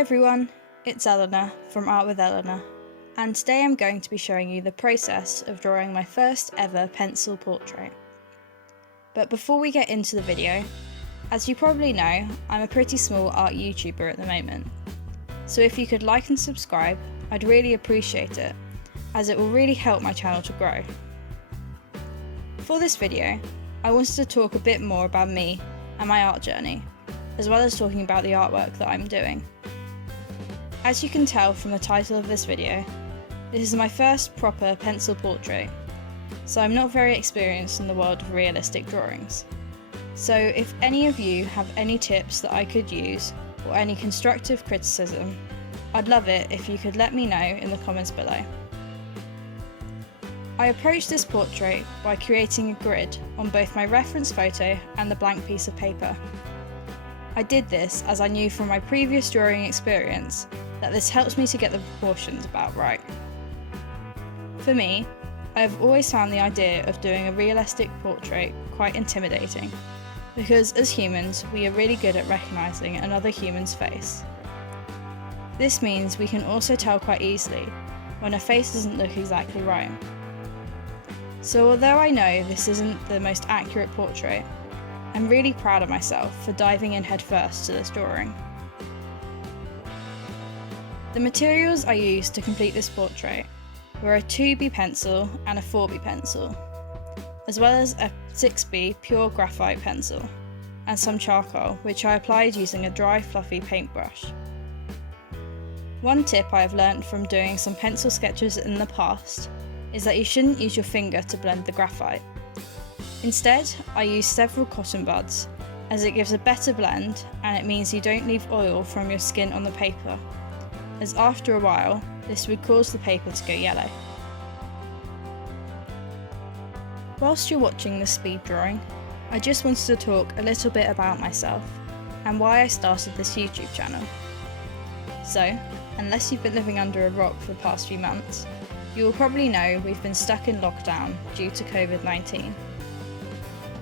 everyone, it's Eleanor from Art with Eleanor, and today I'm going to be showing you the process of drawing my first ever pencil portrait. But before we get into the video, as you probably know, I'm a pretty small art YouTuber at the moment, so if you could like and subscribe, I'd really appreciate it, as it will really help my channel to grow. For this video, I wanted to talk a bit more about me and my art journey, as well as talking about the artwork that I'm doing. As you can tell from the title of this video, this is my first proper pencil portrait, so I'm not very experienced in the world of realistic drawings. So if any of you have any tips that I could use, or any constructive criticism, I'd love it if you could let me know in the comments below. I approached this portrait by creating a grid on both my reference photo and the blank piece of paper. I did this as I knew from my previous drawing experience that this helps me to get the proportions about right. For me, I have always found the idea of doing a realistic portrait quite intimidating, because as humans we are really good at recognising another human's face. This means we can also tell quite easily when a face doesn't look exactly right. So although I know this isn't the most accurate portrait, I'm really proud of myself for diving in headfirst to this drawing. The materials I used to complete this portrait were a 2B pencil and a 4B pencil, as well as a 6B pure graphite pencil, and some charcoal which I applied using a dry fluffy paintbrush. One tip I have learnt from doing some pencil sketches in the past is that you shouldn't use your finger to blend the graphite. Instead, I use several cotton buds, as it gives a better blend and it means you don't leave oil from your skin on the paper, as after a while, this would cause the paper to go yellow. Whilst you're watching this speed drawing, I just wanted to talk a little bit about myself and why I started this YouTube channel. So, unless you've been living under a rock for the past few months, you will probably know we've been stuck in lockdown due to COVID-19.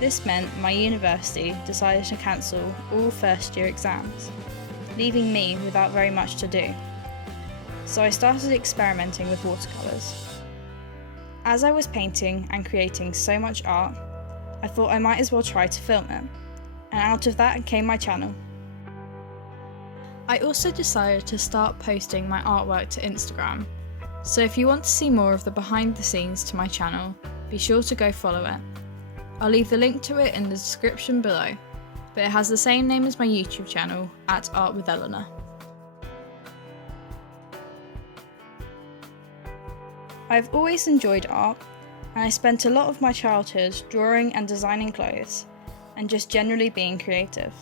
This meant my university decided to cancel all first year exams, leaving me without very much to do. So I started experimenting with watercolours. As I was painting and creating so much art, I thought I might as well try to film it, and out of that came my channel. I also decided to start posting my artwork to Instagram, so if you want to see more of the behind the scenes to my channel, be sure to go follow it. I'll leave the link to it in the description below, but it has the same name as my YouTube channel, at Art with Eleanor. I've always enjoyed art, and I spent a lot of my childhood drawing and designing clothes, and just generally being creative.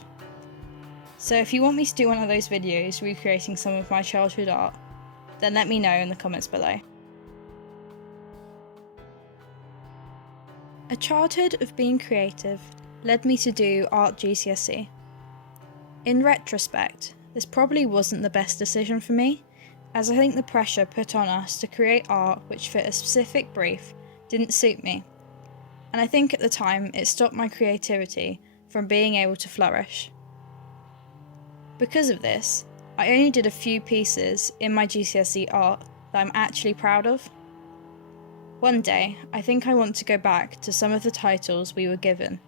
So if you want me to do one of those videos recreating some of my childhood art, then let me know in the comments below. A childhood of being creative led me to do art GCSE. In retrospect, this probably wasn't the best decision for me, as I think the pressure put on us to create art which fit a specific brief didn't suit me, and I think at the time it stopped my creativity from being able to flourish. Because of this, I only did a few pieces in my GCSE art that I'm actually proud of. One day, I think I want to go back to some of the titles we were given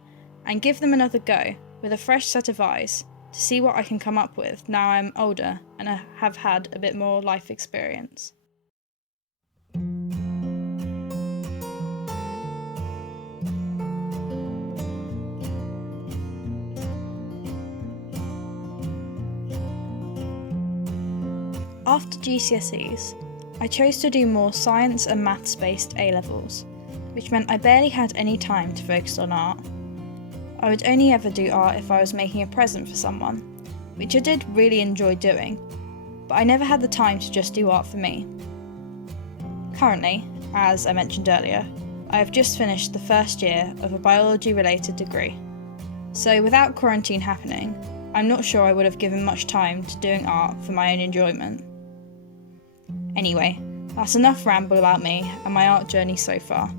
and give them another go with a fresh set of eyes to see what I can come up with now I'm older and I have had a bit more life experience. After GCSEs, I chose to do more science and maths based A-levels, which meant I barely had any time to focus on art. I would only ever do art if I was making a present for someone, which I did really enjoy doing, but I never had the time to just do art for me. Currently, as I mentioned earlier, I have just finished the first year of a biology related degree, so without quarantine happening, I'm not sure I would have given much time to doing art for my own enjoyment. Anyway, that's enough ramble about me and my art journey so far.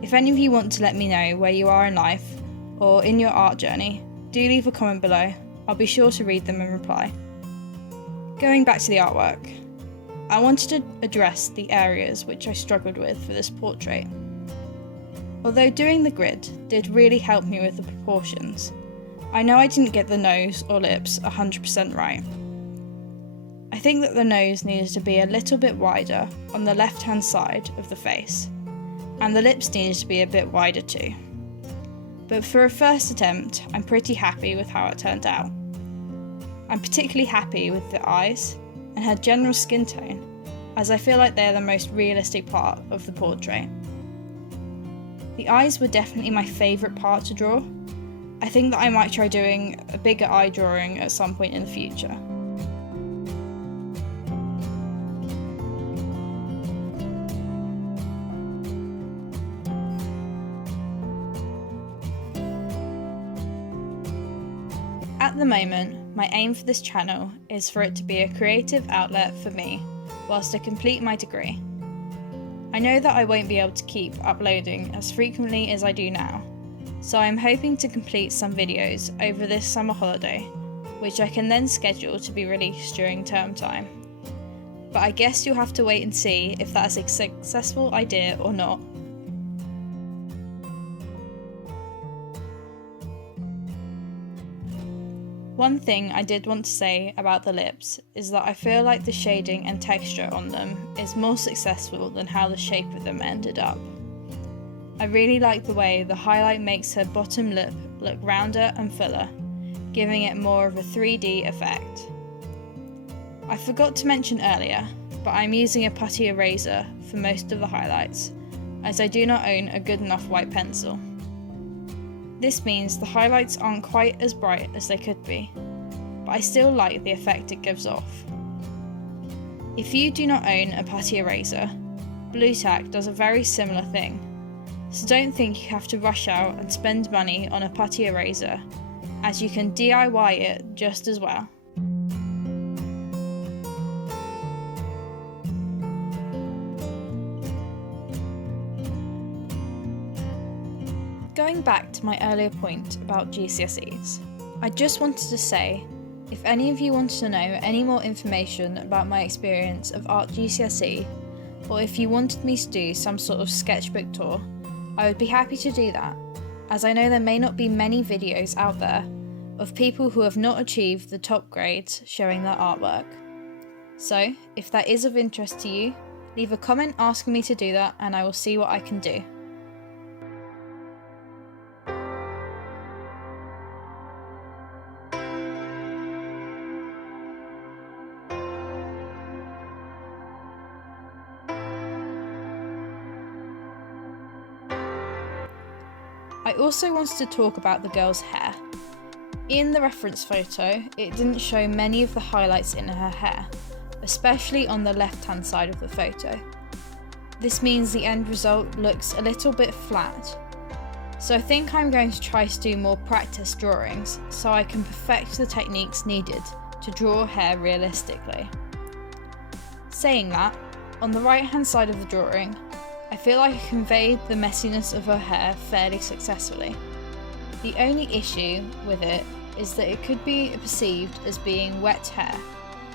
If any of you want to let me know where you are in life, or in your art journey, do leave a comment below. I'll be sure to read them and reply. Going back to the artwork, I wanted to address the areas which I struggled with for this portrait. Although doing the grid did really help me with the proportions, I know I didn't get the nose or lips 100% right. I think that the nose needed to be a little bit wider on the left-hand side of the face, and the lips needed to be a bit wider too. But for a first attempt, I'm pretty happy with how it turned out. I'm particularly happy with the eyes and her general skin tone, as I feel like they're the most realistic part of the portrait. The eyes were definitely my favourite part to draw. I think that I might try doing a bigger eye drawing at some point in the future. At the moment, my aim for this channel is for it to be a creative outlet for me whilst I complete my degree. I know that I won't be able to keep uploading as frequently as I do now, so I'm hoping to complete some videos over this summer holiday, which I can then schedule to be released during term time. But I guess you'll have to wait and see if that's a successful idea or not. One thing I did want to say about the lips is that I feel like the shading and texture on them is more successful than how the shape of them ended up. I really like the way the highlight makes her bottom lip look rounder and fuller, giving it more of a 3D effect. I forgot to mention earlier, but I'm using a putty eraser for most of the highlights, as I do not own a good enough white pencil. This means the highlights aren't quite as bright as they could be, but I still like the effect it gives off. If you do not own a putty eraser, Blu Tack does a very similar thing, so don't think you have to rush out and spend money on a putty eraser, as you can DIY it just as well. Going back to my earlier point about GCSEs, I just wanted to say, if any of you wanted to know any more information about my experience of art GCSE, or if you wanted me to do some sort of sketchbook tour, I would be happy to do that, as I know there may not be many videos out there of people who have not achieved the top grades showing their artwork. So, if that is of interest to you, leave a comment asking me to do that and I will see what I can do. I also wanted to talk about the girl's hair. In the reference photo, it didn't show many of the highlights in her hair, especially on the left-hand side of the photo. This means the end result looks a little bit flat. So I think I'm going to try to do more practice drawings so I can perfect the techniques needed to draw hair realistically. Saying that, on the right-hand side of the drawing, I feel like I conveyed the messiness of her hair fairly successfully. The only issue with it is that it could be perceived as being wet hair,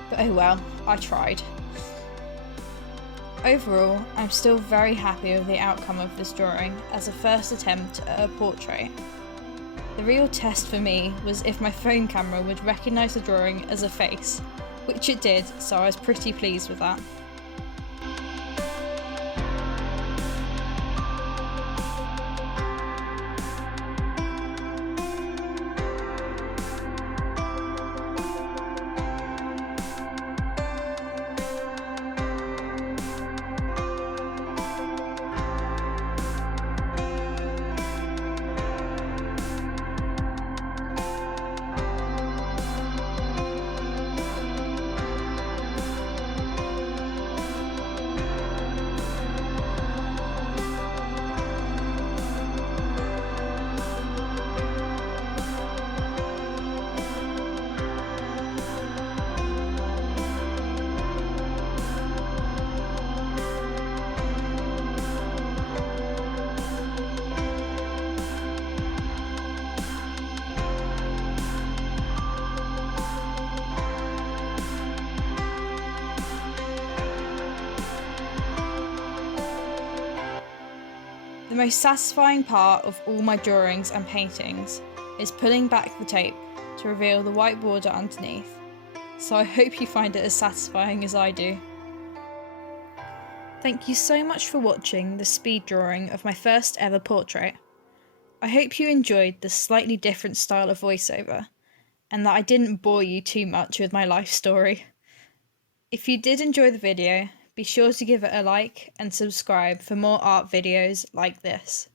but oh well, I tried. Overall, I'm still very happy with the outcome of this drawing as a first attempt at a portrait. The real test for me was if my phone camera would recognise the drawing as a face, which it did, so I was pretty pleased with that. most satisfying part of all my drawings and paintings is pulling back the tape to reveal the white border underneath, so I hope you find it as satisfying as I do. Thank you so much for watching the speed drawing of my first ever portrait. I hope you enjoyed the slightly different style of voiceover, and that I didn't bore you too much with my life story. If you did enjoy the video, be sure to give it a like and subscribe for more art videos like this.